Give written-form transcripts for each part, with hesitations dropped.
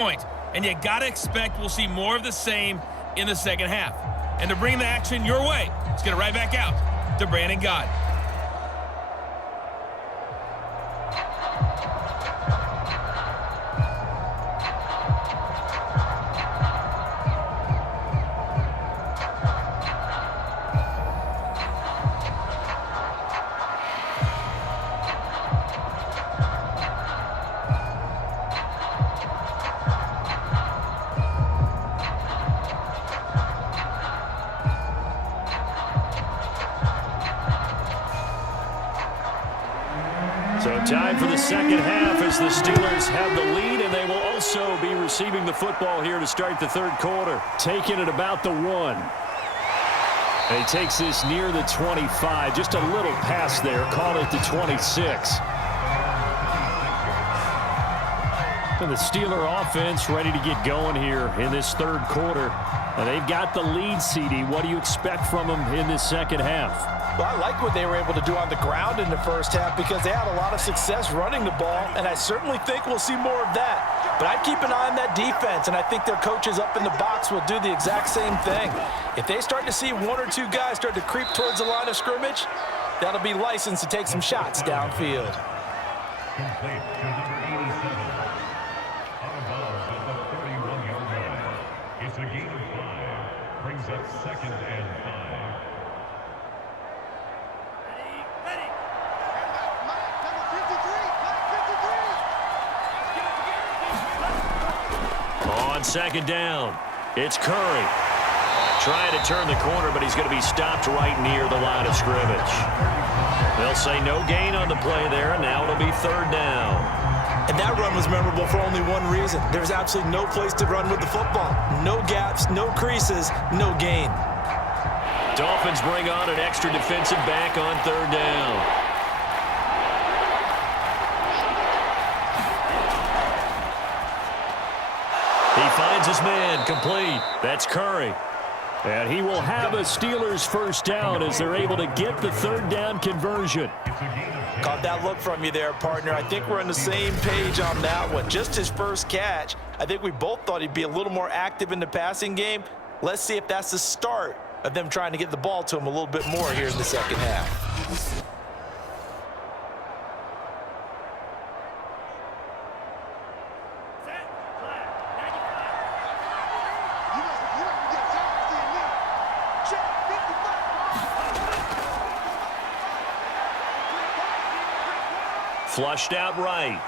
point. And you got to expect we'll see more of the same in the second half. And to bring the action your way, let's get it right back out to Brandon Gott. So time for the second half as the Steelers have the lead, and they will also be receiving the football here to start the third quarter. Taking it about the 1. And he takes this near the 25. Just a little pass there. Call it the 26. And the Steeler offense ready to get going here in this third quarter. And they've got the lead, CD. What do you expect from them in this second half? Well, I like what they were able to do on the ground in the first half because they had a lot of success running the ball, and I certainly think we'll see more of that. But I'd keep an eye on that defense, and I think their coaches up in the box will do the exact same thing. If they start to see 1 or 2 guys start to creep towards the line of scrimmage, that'll be licensed to take some shots downfield. Complete to number 87. Out of bounds at the 31-yard line. It's a gain of 5. Brings up 2nd and 5. On second down, it's Curry. Trying to turn the corner, but he's going to be stopped right near the line of scrimmage. They'll say no gain on the play there, and now it'll be 3rd down. And that run was memorable for only one reason. There's absolutely no place to run with the football. No gaps, no creases, no gain. Dolphins bring on an extra defensive back on 3rd down. He finds his man complete. That's Curry. And he will have a Steelers first down as they're able to get the 3rd down conversion. Caught that look from you there, partner. I think we're on the same page on that one. Just his first catch. I think we both thought he'd be a little more active in the passing game. Let's see if that's the start of them trying to get the ball to him a little bit more here in the second half. Flushed out right.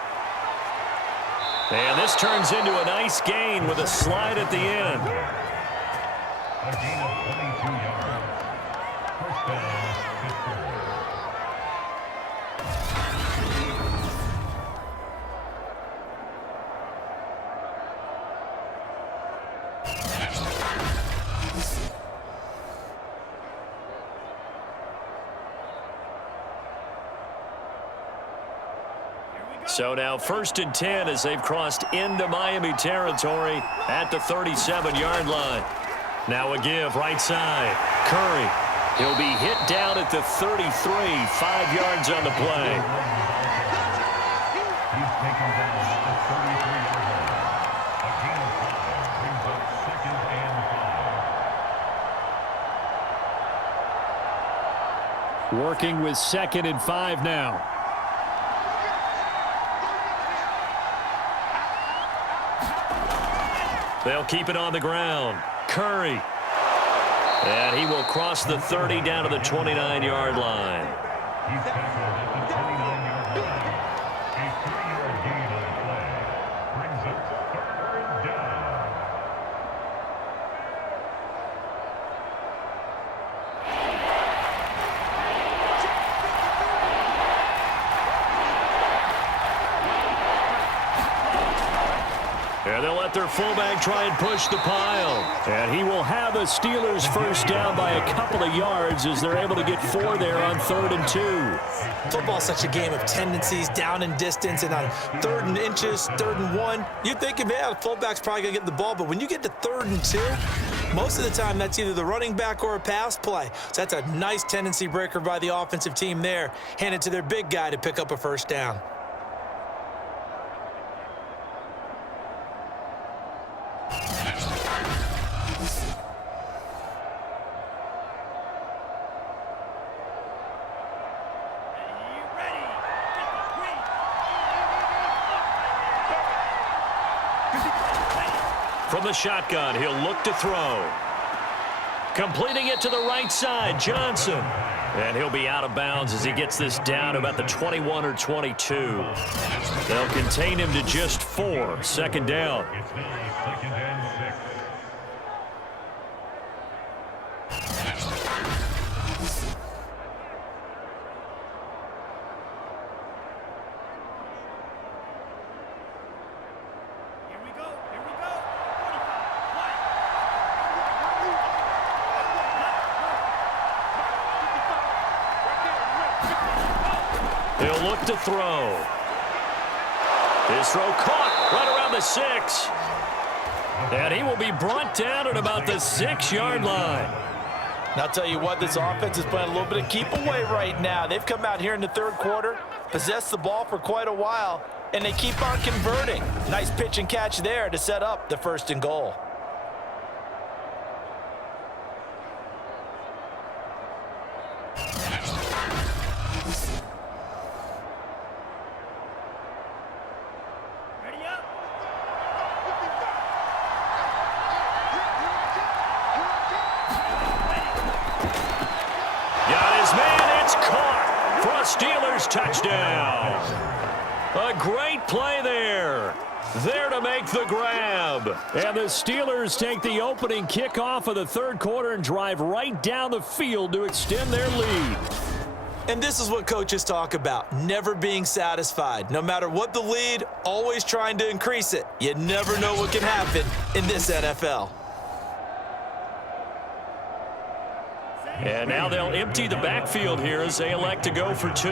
And this turns into a nice gain with a slide at the end. A gain of 22 yards. First down, Pittsburgh. So now 1st and 10 as they've crossed into Miami territory at the 37-yard line. Now a give right side. Curry. He'll be hit down at the 33, 5 yards on the play. He's taken down at the 33-yard line. A gain of 5 brings up 2nd and 5. Working with 2nd and 5 now. They'll keep it on the ground. Curry. And he will cross the 30 down to the 29-yard line. He's tackled at the 29-yard line. A 3-yard gain on the play. Brings up 3rd down. And they'll let their fullback try and push the pile. And he will have a Steelers first down by a couple of yards as they're able to get 4 there on 3rd and 2. Football's such a game of tendencies, down and distance, and on 3rd and inches, 3rd and 1, you're thinking, man, the fullback's probably going to get the ball. But when you get to 3rd and 2, most of the time that's either the running back or a pass play. So that's a nice tendency breaker by the offensive team there. Hand it to their big guy to pick up a first down. From the shotgun, he'll look to throw. Completing it to the right side, Johnson. And he'll be out of bounds as he gets this down to about the 21 or 22. They'll contain him to just 4. Second down. It's now second and 6. He'll look to throw. His throw caught right around the 6. And he will be brought down at about the 6-yard line. And I'll tell you what, this offense is playing a little bit of keep away right now. They've come out here in the third quarter, possessed the ball for quite a while, and they keep on converting. Nice pitch and catch there to set up the 1st and goal. Steelers touchdown. A great play there. There to make the grab. And the Steelers take the opening kickoff of the third quarter and drive right down the field to extend their lead. And this is what coaches talk about, never being satisfied. No matter what the lead, always trying to increase it. You never know what can happen in this NFL. And now they'll empty the backfield here as they elect to go for 2.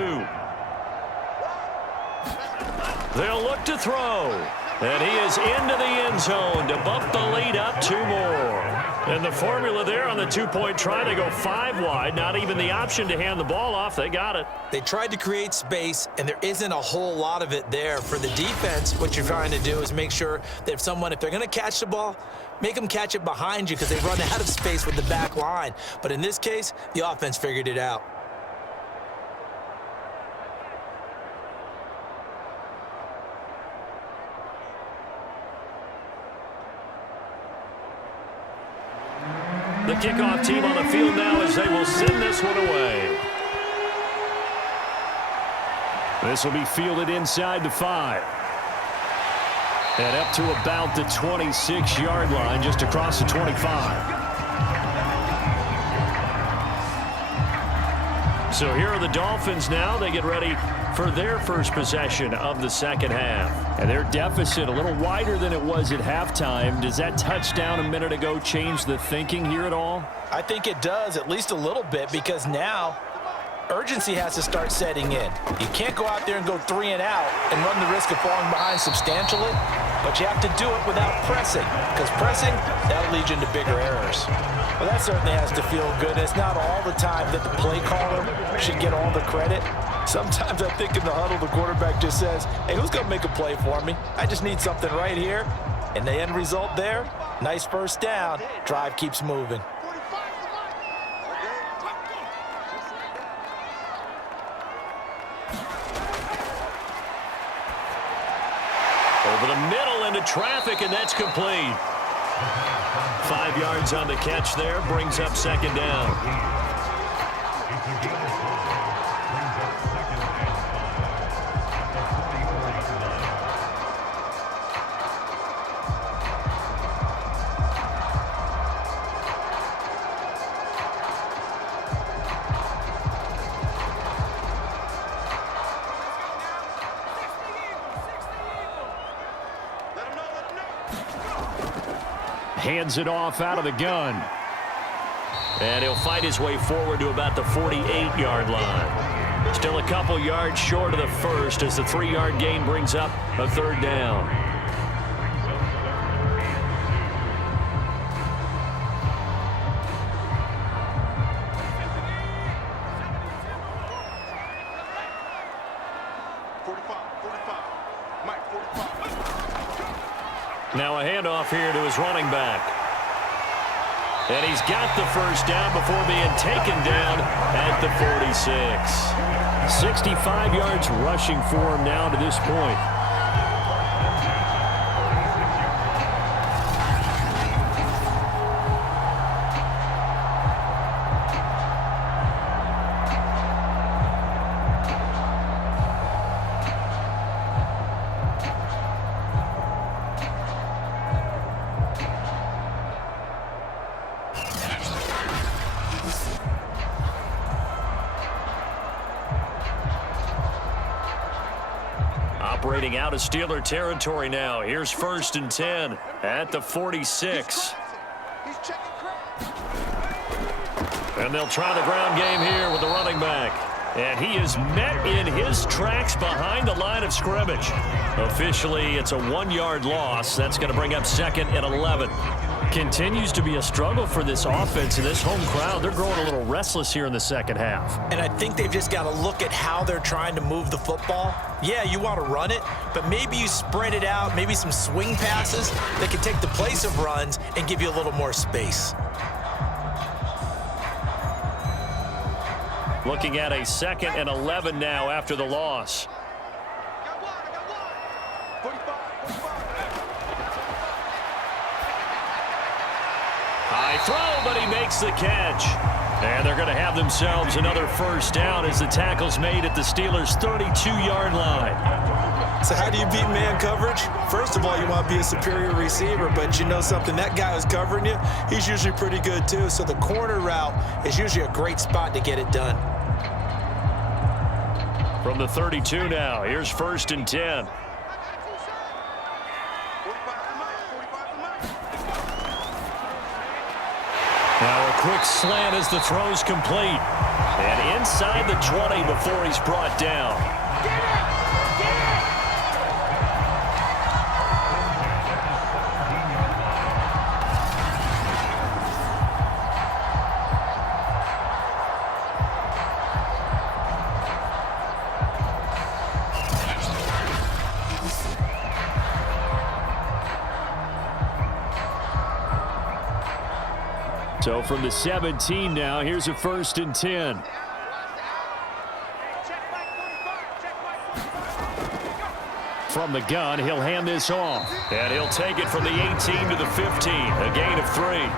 They'll look to throw. And he is into the end zone to bump the lead up 2 more. And the formula there on the 2-point try, they go 5 wide. Not even the option to hand the ball off. They got it. They tried to create space, and there isn't a whole lot of it there. For the defense, what you're trying to do is make sure that if they're going to catch the ball, make them catch it behind you because they run out of space with the back line. But in this case, the offense figured it out. The kickoff team on the field now as they will send this one away. This will be fielded inside the 5. And up to about the 26-yard line, just across the 25. So here are the Dolphins now. They get ready for their first possession of the second half. And their deficit a little wider than it was at halftime. Does that touchdown a minute ago change the thinking here at all? I think it does, at least a little bit, because now urgency has to start setting in. You can't go out there and go 3 and out and run the risk of falling behind substantially, but you have to do it without pressing, because pressing, that'll lead you into bigger errors. Well, that certainly has to feel good. It's not all the time that the play caller should get all the credit. Sometimes I think in the huddle, the quarterback just says, hey, who's going to make a play for me? I just need something right here. And the end result there, nice first down. Drive keeps moving. Over the middle into traffic, and that's complete. 5 yards on the catch there, brings up second down. Hands it off out of the gun. And he'll fight his way forward to about the 48-yard line. Still a couple yards short of the first as the 3-yard gain brings up a third down. Now a handoff here to his running back. And he's got the first down before being taken down at the 46. 65 yards rushing for him now to this point. Operating out of Steeler territory now. Here's 1st and 10 at the 46. And they'll try the ground game here with the running back. And he is met in his tracks behind the line of scrimmage. Officially, it's a 1-yard loss. That's going to bring up 2nd and 11. Continues to be a struggle for this offense and this home crowd. They're growing a little restless here in the second half. And I think they've just got to look at how they're trying to move the football. Yeah, you want to run it, but maybe you spread it out, maybe some swing passes that can take the place of runs and give you a little more space. Looking at a 2nd and 11 now after the loss. High throw, but he makes the catch. And they're going to have themselves another first down as the tackle's made at the Steelers' 32-yard line. So how do you beat man coverage? First of all, you want to be a superior receiver, but you know something, that guy who's covering you, he's usually pretty good too. So the corner route is usually a great spot to get it done. From the 32 now, here's 1st and 10. Now a quick slant as the throw's complete. And inside the 20 before he's brought down. So from the 17 now, here's a 1st and 10. From the gun, he'll hand this off. And he'll take it from the 18 to the 15, a gain of 3.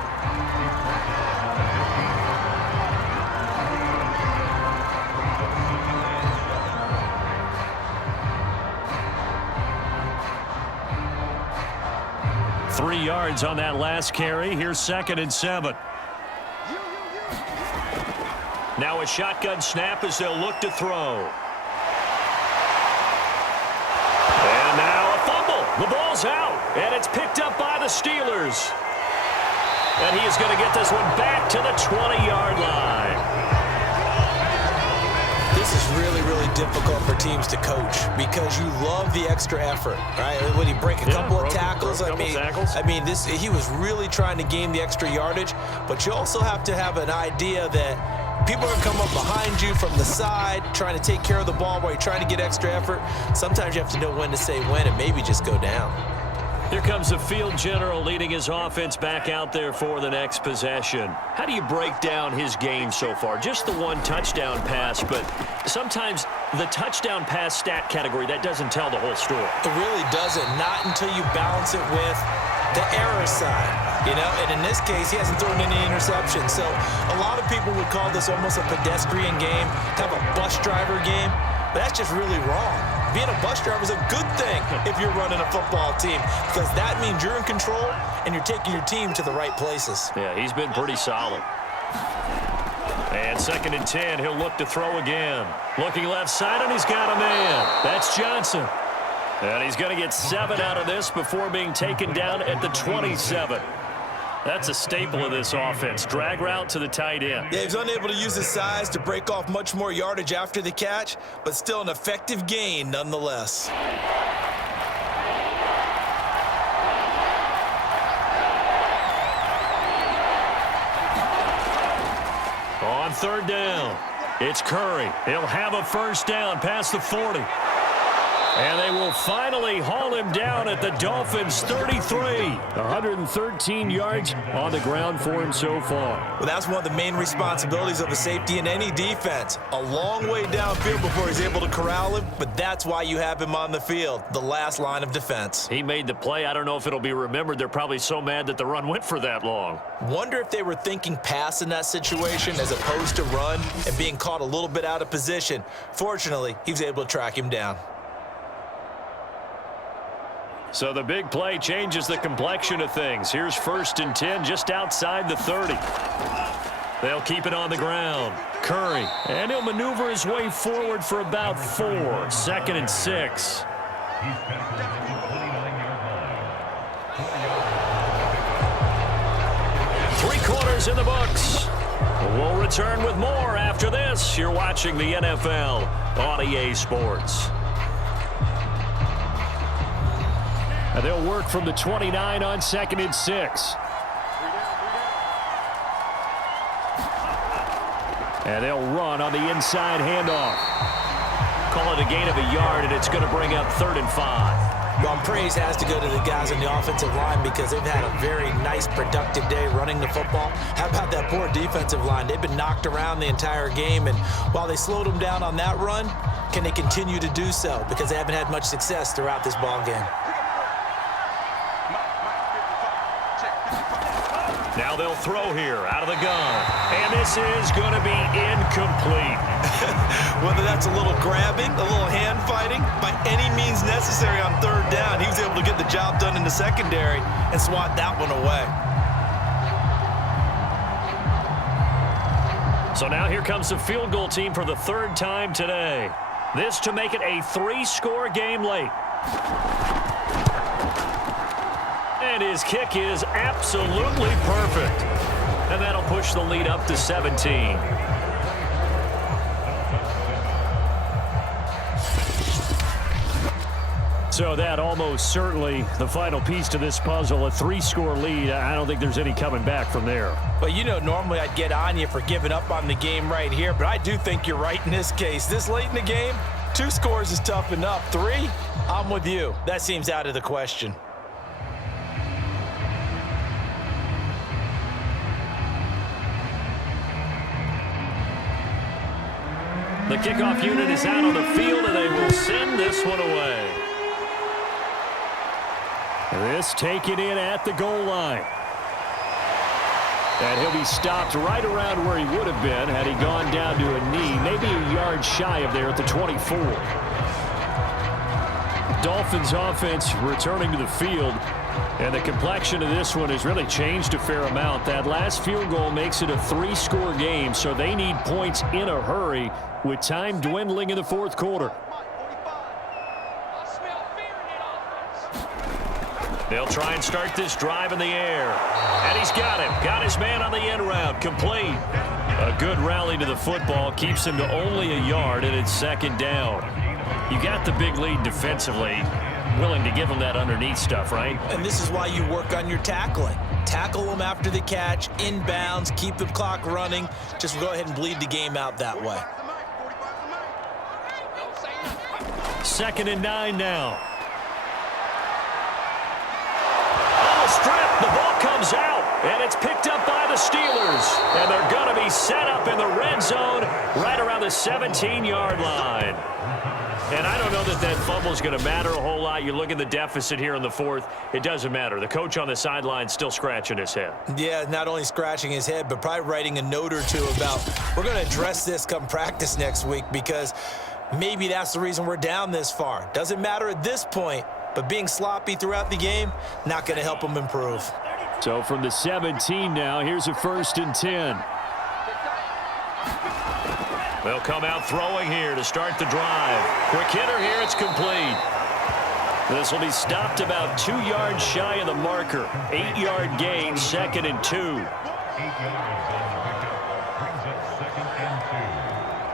Three yards on that last carry. Here's 2nd and 7. Now a shotgun snap as they'll look to throw. And now a fumble. The ball's out, and it's picked up by the Steelers. And he is going to get this one back to the 20-yard line. This is really, really difficult for teams to coach because you love the extra effort, right? When he break a couple of tackles, I mean, he was really trying to gain the extra yardage, but you also have to have an idea that people are going to come up behind you from the side, trying to take care of the ball while you're trying to get extra effort. Sometimes you have to know when to say when and maybe just go down. Here comes the field general leading his offense back out there for the next possession. How do you break down his game so far? Just the one touchdown pass, but sometimes the touchdown pass stat category, that doesn't tell the whole story. It really doesn't, not until you balance it with the error side. You know, and in this case, he hasn't thrown any interceptions. So a lot of people would call this almost a pedestrian game, kind of a bus driver game, but that's just really wrong. Being a bus driver is a good thing if you're running a football team because that means you're in control and you're taking your team to the right places. Yeah, he's been pretty solid. And 2nd and 10, he'll look to throw again. Looking left side, and he's got a man. That's Johnson. And he's going to get 7 out of this before being taken down at the 27. That's a staple of this offense. Drag route to the tight end. Yeah, he's unable to use his size to break off much more yardage after the catch, but still an effective gain nonetheless. On 3rd down, it's Curry. He'll have a first down past the 40. And they will finally haul him down at the Dolphins' 33. 113 yards on the ground for him so far. Well, that's one of the main responsibilities of a safety in any defense. A long way downfield before he's able to corral him, but that's why you have him on the field, the last line of defense. He made the play. I don't know if it'll be remembered. They're probably so mad that the run went for that long. Wonder if they were thinking pass in that situation as opposed to run and being caught a little bit out of position. Fortunately, he was able to track him down. So the big play changes the complexion of things. Here's 1st and 10 just outside the 30. They'll keep it on the ground. Curry, and he'll maneuver his way forward for about 4. 2nd and 6. He's tackled at the 29-yard line. 3 quarters in the books. We'll return with more after this. You're watching the NFL on EA Sports. And they'll work from the 29 on 2nd and 6. And they'll run on the inside handoff. Call it a gain of a yard, and it's going to bring up 3rd and 5. Well, praise has to go to the guys on the offensive line because they've had a very nice, productive day running the football. How about that poor defensive line? They've been knocked around the entire game, and while they slowed them down on that run, can they continue to do so? Because they haven't had much success throughout this ball game. Now they'll throw here out of the gun. And this is going to be incomplete. Whether that's a little grabbing, a little hand fighting, by any means necessary on 3rd down, he was able to get the job done in the secondary and swat that one away. So now here comes the field goal team for the 3rd time today. This to make it a 3-score game late. And his kick is absolutely perfect. And that'll push the lead up to 17. So that almost certainly the final piece to this puzzle, a 3-score lead. I don't think there's any coming back from there. Well, you know, normally I'd get on you for giving up on the game right here, but I do think you're right in this case. This late in the game, 2 scores is tough enough. 3, I'm with you. That seems out of the question. The kickoff unit is out on the field, and they will send this one away. This taken in at the goal line. And he'll be stopped right around where he would have been had he gone down to a knee, maybe a yard shy of there at the 24. Dolphins offense returning to the field. And the complexion of this one has really changed a fair amount. That last field goal makes it a 3-score game, so they need points in a hurry with time dwindling in the 4th quarter. They'll try and start this drive in the air. And he's got him. Got his man on the end route. Complete. A good rally to the football. Keeps him to only a yard, and it's 2nd down. You got the big lead defensively. Willing to give them that underneath stuff, right? And this is why you work on your tackling. Tackle them after the catch, inbounds, keep the clock running. Just go ahead and bleed the game out that way. 2nd and 9 now. On the strip, the ball comes out, and it's picked up by the Steelers. And they're going to be set up in the red zone right around the 17-yard line. And I don't know that that fumble is going to matter a whole lot. You look at the deficit here in the 4th. It doesn't matter. The coach on the sideline still scratching his head. Yeah, not only scratching his head, but probably writing a note or two about we're going to address this come practice next week because maybe that's the reason we're down this far. Doesn't matter at this point, but being sloppy throughout the game, not going to help them improve. So from the 17 now, here's a 1st and 10. They'll come out throwing here to start the drive. Quick hitter here, it's complete. This will be stopped about 2 yards shy of the marker. 8-yard gain, 2nd and 2. 8 yards on the pickup brings up 2nd and 2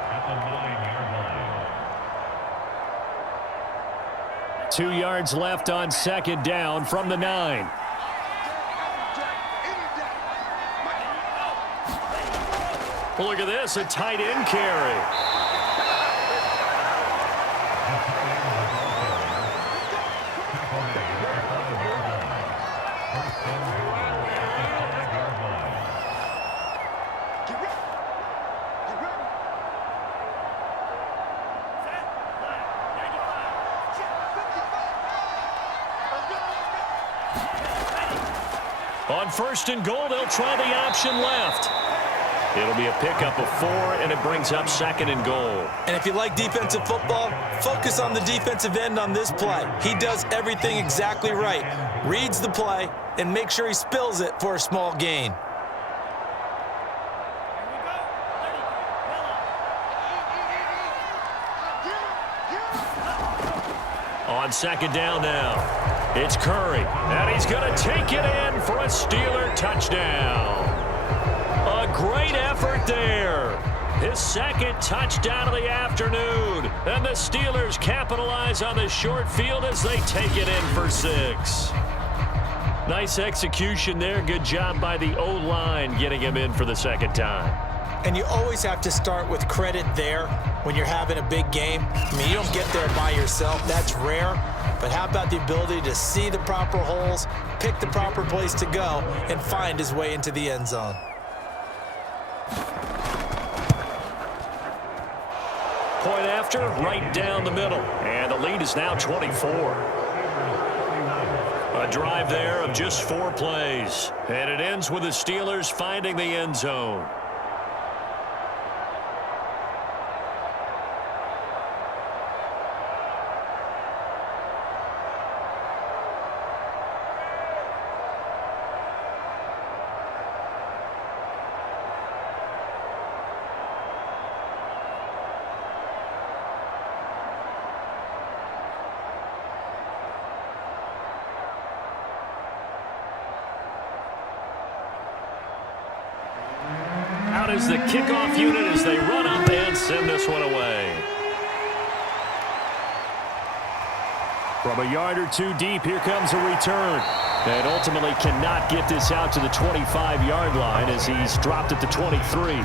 at the 9-yard line. 2 yards left on 2nd down from the 9. Look at this, a tight end carry. On first and goal, they'll try the option left. It'll be a pickup of 4, and it brings up second and goal. And if you like defensive football, focus on the defensive end on this play. He does everything exactly right. Reads the play and makes sure he spills it for a small gain. On second down now. It's Curry, and he's going to take it in for a Steeler touchdown. A great effort there. His second touchdown of the afternoon. And the Steelers capitalize on the short field as they take it in for 6. Nice execution there. Good job by the O-line getting him in for the second time. And you always have to start with credit there when you're having a big game. I mean, you don't get there by yourself. That's rare. But how about the ability to see the proper holes, pick the proper place to go, and find his way into the end zone? Point after, right down the middle. And the lead is now 24. A drive there of just 4 plays. And it ends with the Steelers finding the end zone. Out is the kickoff unit as they run up and send this one away. From a yard or 2 deep, here comes a return. And ultimately cannot get this out to the 25-yard line as he's dropped at the 23.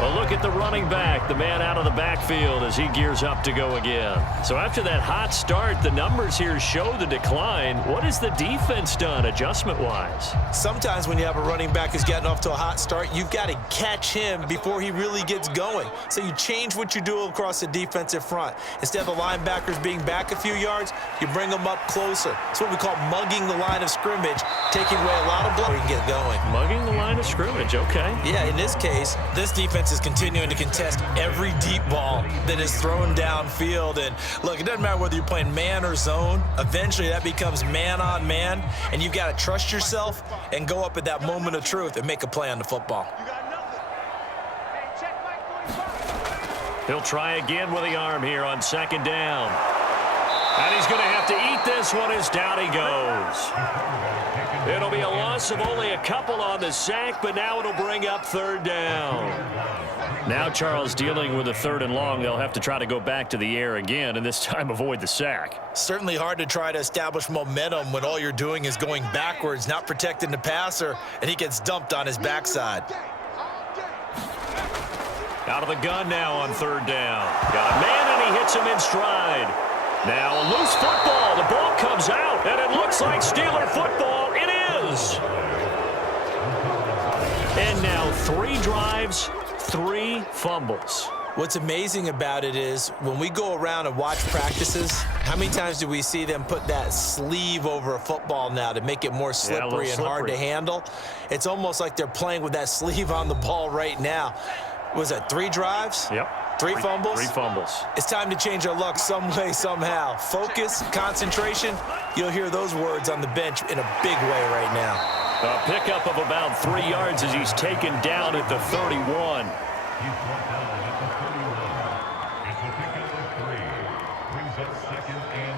A look at the running back, the man out of the backfield as he gears up to go again. So after that hot start, the numbers here show the decline. What has the defense done adjustment-wise? Sometimes when you have a running back who's getting off to a hot start, you've got to catch him before he really gets going. So you change what you do across the defensive front. Instead of the linebackers being back a few yards, you bring them up closer. It's what we call mugging the line of scrimmage, taking away a lot of blood and get going. Mugging the line of scrimmage, okay. Yeah, in this case, this defense is continuing to contest every deep ball that is thrown downfield. And look, it doesn't matter whether you're playing man or zone. Eventually that becomes man on man, and you've got to trust yourself and go up at that moment of truth and make a play on the football. He'll try again with the arm here on second down. And he's going to have to eat this one as down he goes. It'll be a loss of only a couple on the sack, but now it'll bring up third down. Now Charles dealing with a 3rd and long. They'll have to try to go back to the air again, and this time avoid the sack. Certainly hard to try to establish momentum when all you're doing is going backwards, not protecting the passer, and he gets dumped on his backside. Out of the gun now on 3rd down. Got a man, and he hits him in stride. Now a loose football. The ball comes out, and it looks like Steeler football. It is. And now 3 drives, 3 fumbles. What's amazing about it is when we go around and watch practices, how many times do we see them put that sleeve over a football now to make it more slippery and hard to handle? It's almost like they're playing with that sleeve on the ball right now. Was that 3 drives? Yep. 3 fumbles? 3 fumbles. It's time to change our luck some way, somehow. Focus, concentration, you'll hear those words on the bench in a big way right now. A pickup of about 3 yards as he's taken down at the 31. He's brought down at the 31. It's a pickup of 3. Brings up 2nd and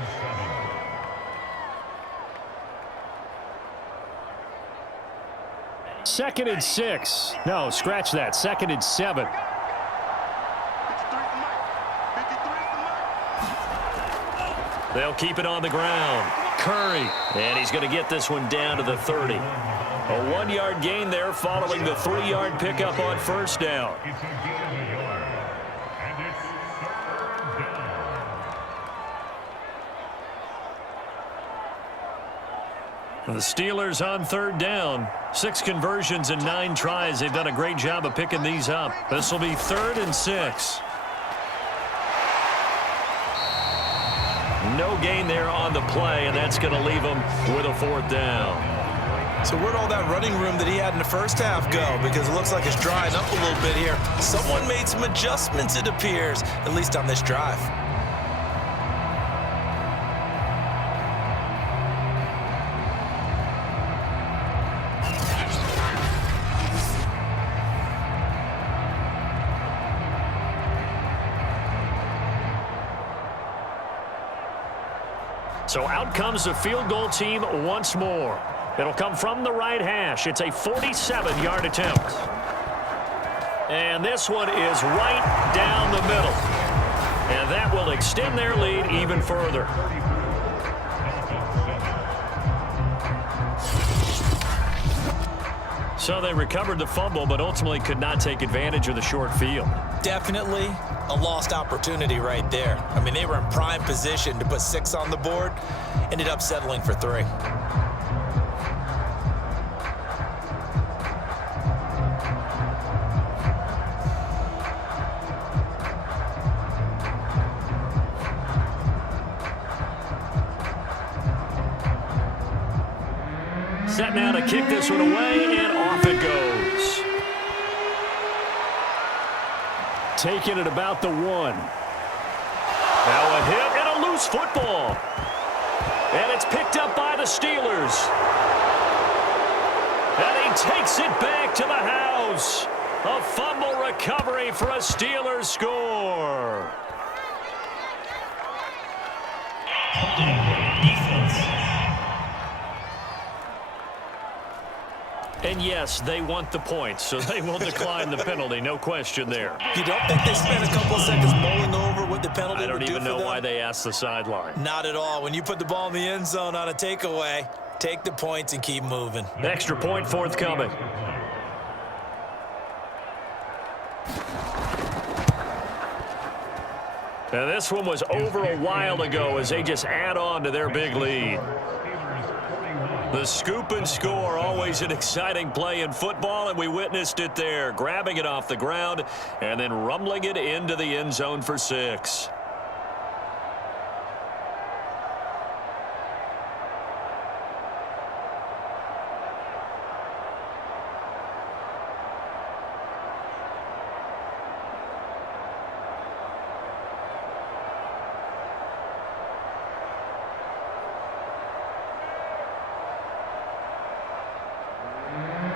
7. 2nd and 6. No, scratch that. 2nd and 7. They'll keep it on the ground. Curry. And he's going to get this one down to the 30. A 1-yard gain there following the 3-yard pickup on first down. It's a gain of a yard. And it's 3rd down. The Steelers on third down. 6 conversions and 9 tries. They've done a great job of picking these up. This will be 3rd and 6. No gain there on the play, and that's going to leave them with a 4th down. So where'd all that running room that he had in the first half go? Because it looks like it's drying up a little bit here. Someone made some adjustments, it appears, at least on this drive. So out comes the field goal team once more. It'll come from the right hash. It's a 47-yard attempt. And this one is right down the middle. And that will extend their lead even further. So they recovered the fumble, but ultimately could not take advantage of the short field. Definitely a lost opportunity right there. I mean, they were in prime position to put 6 on the board, ended up settling for 3. Set now to kick this one away, and off it goes. Taking it about the 1. Now a hit and a loose football. And it's picked up by the Steelers. And he takes it back to the house. A fumble recovery for a Steelers score. And yes, they want the points, so they will decline the penalty. No question there. You don't think they spent a couple of seconds mulling over what the penalty I don't would do even for know them? why they asked the sideline. Not at all. When you put the ball in the end zone on a takeaway, take the points and keep moving. Extra point forthcoming. Now this one was over a while ago as they just add on to their big lead. The scoop and score, always an exciting play in football, and we witnessed it there, grabbing it off the ground and then rumbling it into the end zone for 6.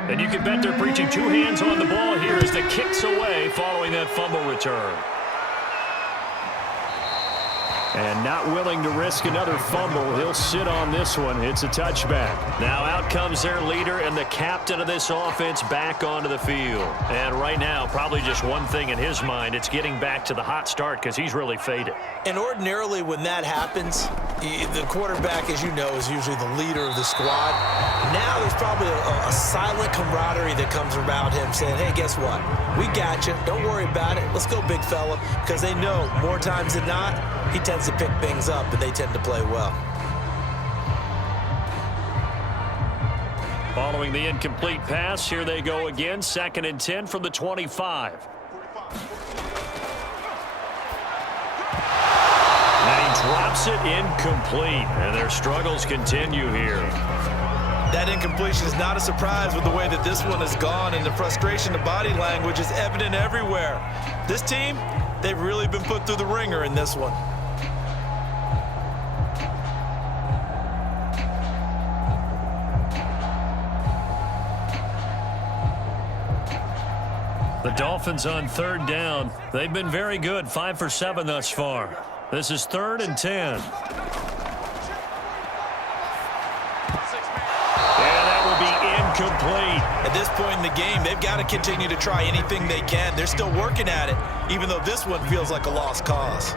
And you can bet they're preaching 2 hands on the ball here as the kick's away following that fumble return. And not willing to risk another fumble. He'll sit on this one. It's a touchback. Now out comes their leader and the captain of this offense back onto the field. And right now, probably just one thing in his mind. It's getting back to the hot start because he's really faded. And ordinarily when that happens, the quarterback, as you know, is usually the leader of the squad. Now there's probably a silent camaraderie that comes around him saying, hey, guess what? We got you. Don't worry about it. Let's go, big fella. Because they know more times than not, he tends to pick things up, and they tend to play well. Following the incomplete pass, here they go again. 2nd and 10 from the 25. And he drops it incomplete, and their struggles continue here. That incompletion is not a surprise with the way that this one has gone, and the frustration, the body language is evident everywhere. This team, they've really been put through the ringer in this one. The Dolphins on 3rd down. They've been very good, 5 for 7 thus far. This is 3rd and 10. And that will be incomplete. At this point in the game, they've got to continue to try anything they can. They're still working at it, even though this one feels like a lost cause.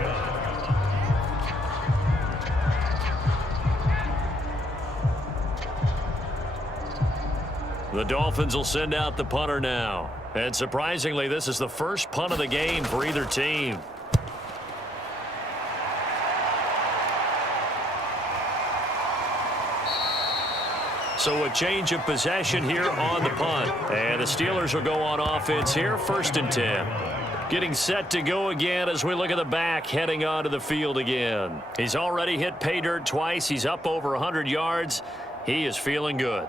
The Dolphins will send out the punter now. And surprisingly, this is the first punt of the game for either team. So a change of possession here on the punt. And the Steelers will go on offense here, 1st and 10. Getting set to go again as we look at the back, heading onto the field again. He's already hit pay dirt twice. He's up over 100 yards. He is feeling good.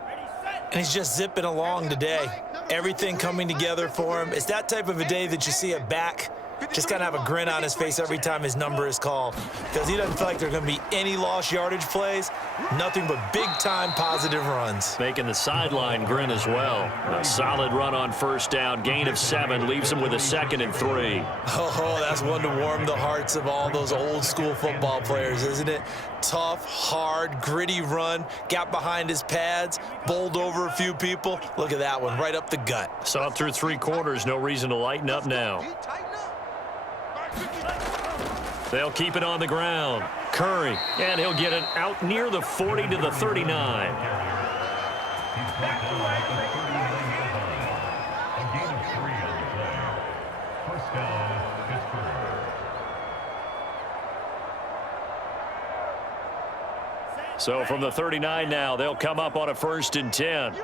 And he's just zipping along today. Everything coming together for him. It's that type of a day that you see a back just kind of have a grin on his face every time his number is called, because he doesn't feel like there are going to be any lost yardage plays, nothing but big-time positive runs. Making the sideline grin as well. A solid run on 1st down, gain of 7, leaves him with a 2nd and 3. Oh, that's one to warm the hearts of all those old-school football players, isn't it? Tough, hard, gritty run, got behind his pads, bowled over a few people. Look at that one, right up the gut. Saw through 3 quarters, no reason to lighten up now. They'll keep it on the ground. Curry, and he'll get it out near the 40 to the 39. So from the 39 now, they'll come up on a 1st and 10.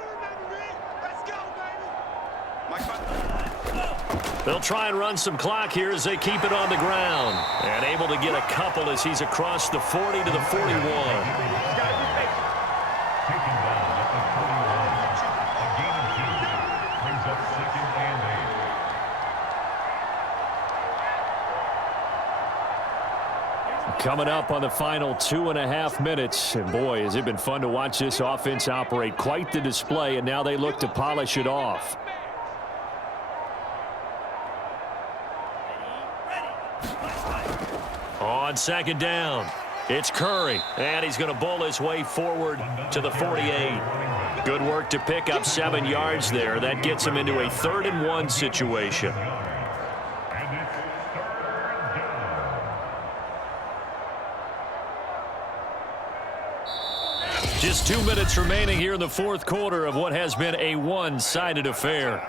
They'll try and run some clock here as they keep it on the ground. And able to get a couple as he's across the 40 to the 41. Coming up on the final 2.5 minutes. And boy, has it been fun to watch this offense operate. Quite the display, and now they look to polish it off. On 2nd down, it's Curry, and he's going to bowl his way forward to the 48. Good work to pick up 7 yards there. That gets him into a 3rd and 1 situation. Just 2 minutes remaining here in the 4th quarter of what has been a one-sided affair.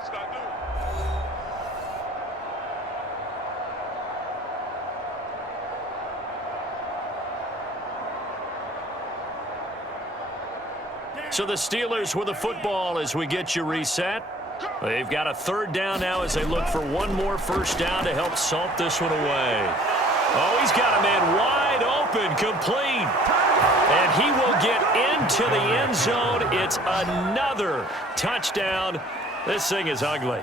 So the Steelers with the football as we get you reset. They've got a 3rd down now as they look for one more 1st down to help salt this one away. Oh, he's got a man wide open, complete. And he will get into the end zone. It's another touchdown. This thing is ugly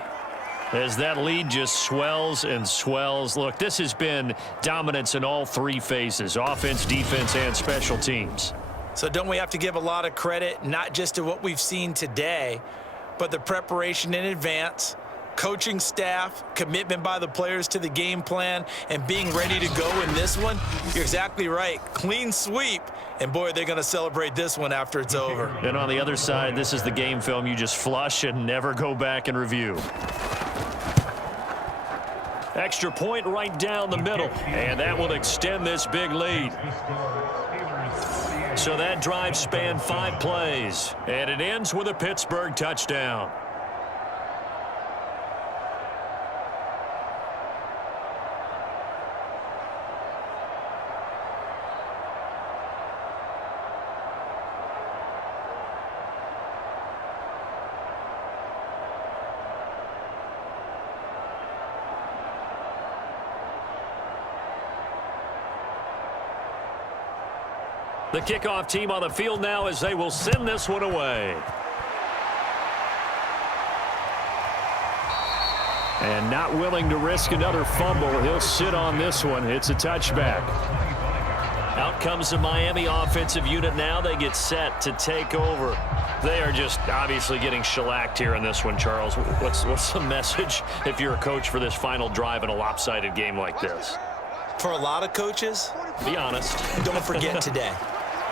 as that lead just swells and swells. Look, this has been dominance in all 3 phases, offense, defense, and special teams. So don't we have to give a lot of credit, not just to what we've seen today, but the preparation in advance, coaching staff, commitment by the players to the game plan, and being ready to go in this one? You're exactly right. Clean sweep. And, boy, they're going to celebrate this one after it's over. And on the other side, this is the game film you just flush and never go back and review. Extra point right down the middle, and that will extend this big lead. So that drive spanned 5 plays, and it ends with a Pittsburgh touchdown. The kickoff team on the field now as they will send this one away. And not willing to risk another fumble. He'll sit on this one. It's a touchback. Out comes the Miami offensive unit now. They get set to take over. They are just obviously getting shellacked here in this one, Charles. What's the message if you're a coach for this final drive in a lopsided game like this? For a lot of coaches, be honest. Don't forget today.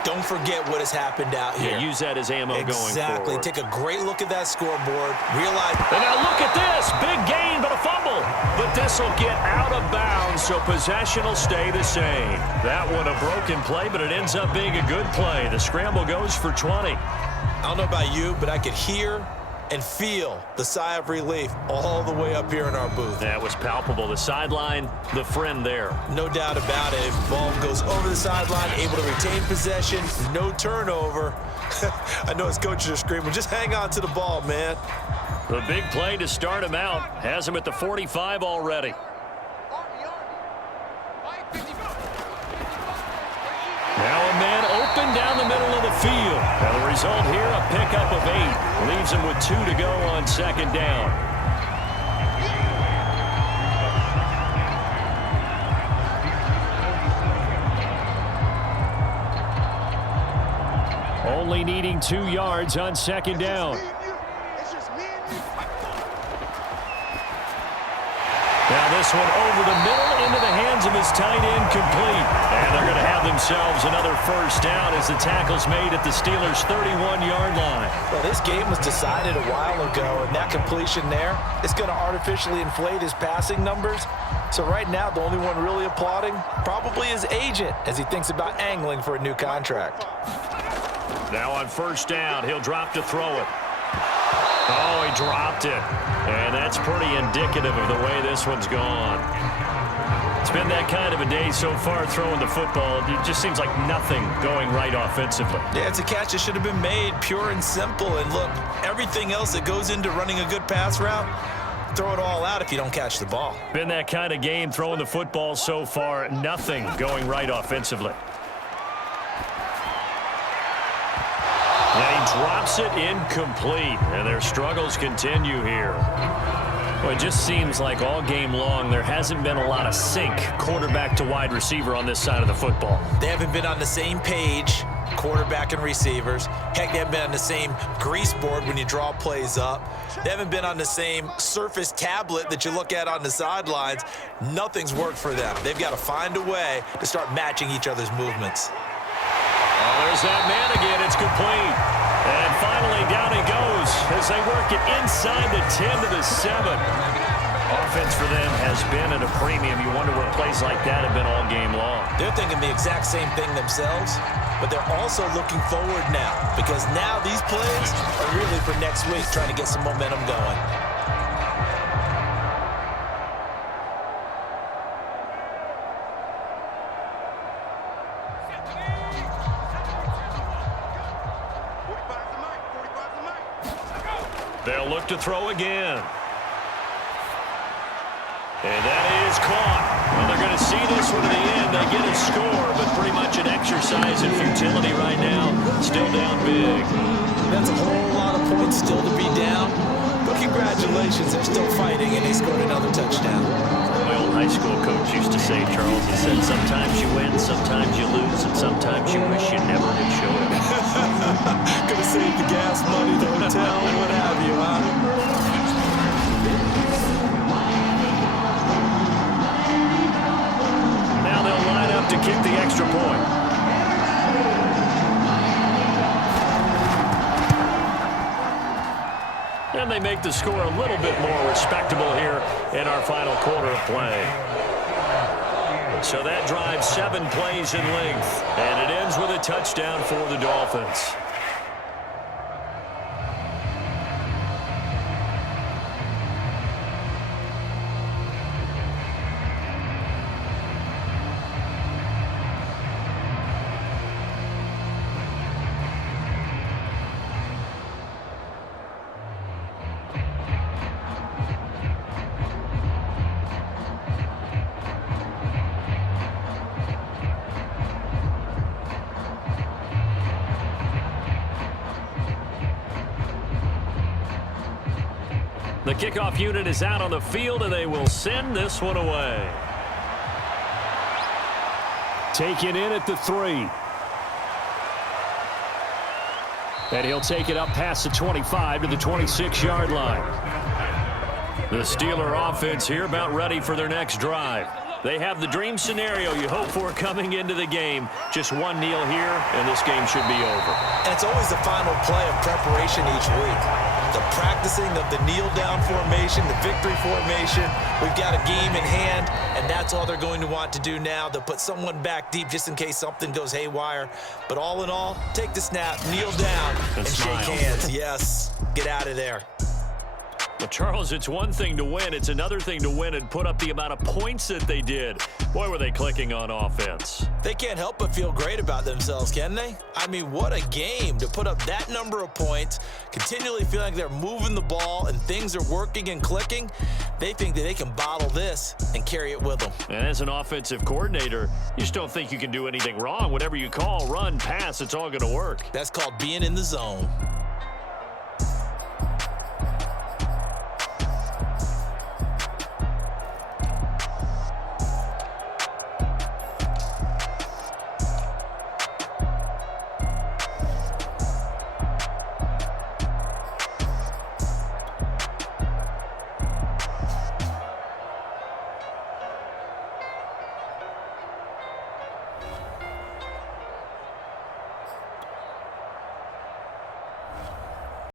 Don't forget what has happened out here. Yeah, use that as ammo going forward. Exactly. Take a great look at that scoreboard. Realize. And now look at this. Big gain, but a fumble. But this will get out of bounds, so possession will stay the same. That one a broken play, but it ends up being a good play. The scramble goes for 20. I don't know about you, but I could hear and feel the sigh of relief all the way up here in our booth. That was palpable. The sideline, the friend there. No doubt about it. If the ball goes over the sideline, able to retain possession, no turnover. I know his coaches are screaming, just hang on to the ball, man. The big play to start him out has him at the 45 already. Now a man open down the middle of the field. Now the result here, a pickup of 8. Leaves him with 2 to go on second down. Only needing 2 yards on second down. Now this one over the middle into the hands of his tight end, complete. And they're going to have themselves another first down as the tackle's made at the Steelers' 31-yard line. Well, this game was decided a while ago, and that completion there is going to artificially inflate his passing numbers. So right now, the only one really applauding probably his agent as he thinks about angling for a new contract. Now on first down, he'll drop to throw it. Oh, he dropped it. And that's pretty indicative of the way this one's gone. It's been that kind of a day so far throwing the football. It just seems like nothing going right offensively. Yeah, it's a catch that should have been made, pure and simple. And look, everything else that goes into running a good pass route, throw it all out if you don't catch the ball. Been that kind of game throwing the football so far. Nothing going right offensively. Yeah, he drops it incomplete, and their struggles continue here. Well, it just seems like all game long there hasn't been a lot of sync quarterback to wide receiver on this side of the football. They haven't been on the same page, quarterback and receivers. Heck, they haven't been on the same grease board when you draw plays up. They haven't been on the same Surface tablet that you look at on the sidelines. Nothing's worked for them. They've got to find a way to start matching each other's movements. Oh, there's that man again. It's complete. And finally, down he goes as they work it inside the 10 to the 7. Offense for them has been at a premium. You wonder what plays like that have been all game long. They're thinking the exact same thing themselves, but they're also looking forward now because now these plays are really for next week, trying to get some momentum going. They'll look to throw again. And that is caught. Well, they're going to see this one to the end. They get a score, but pretty much an exercise in futility right now. Still down big. That's a whole lot of points still to be down. But congratulations, they're still fighting, and they scored another touchdown. My old high school coach used to say, Charles, he said, sometimes you win, sometimes you lose, and sometimes you wish you never had showed up. Could have saved the gas money, the hotel, what have you, huh? Now they'll line up to kick the extra point. And they make the score a little bit more respectable here in our final quarter of play. So that drives 7 plays in length, and it ends with a touchdown for the Dolphins. The kickoff unit is out on the field, and they will send this one away. Taken in at the 3. And he'll take it up past the 25 to the 26-yard line. The Steeler offense here about ready for their next drive. They have the dream scenario you hope for coming into the game. Just one kneel here, and this game should be over. And it's always the final play of preparation each week. The practicing of the kneel-down formation, the victory formation. We've got a game in hand, and that's all they're going to want to do now. They'll put someone back deep just in case something goes haywire. But all in all, take the snap, kneel down, and shake hands. Yes, get out of there. Well, Charles, it's one thing to win. It's another thing to win and put up the amount of points that they did. Boy, were they clicking on offense. They can't help but feel great about themselves, can they? I mean, what a game to put up that number of points, continually feeling like they're moving the ball and things are working and clicking. They think that they can bottle this and carry it with them. And as an offensive coordinator, you just don't think you can do anything wrong. Whatever you call, run, pass, it's all going to work. That's called being in the zone.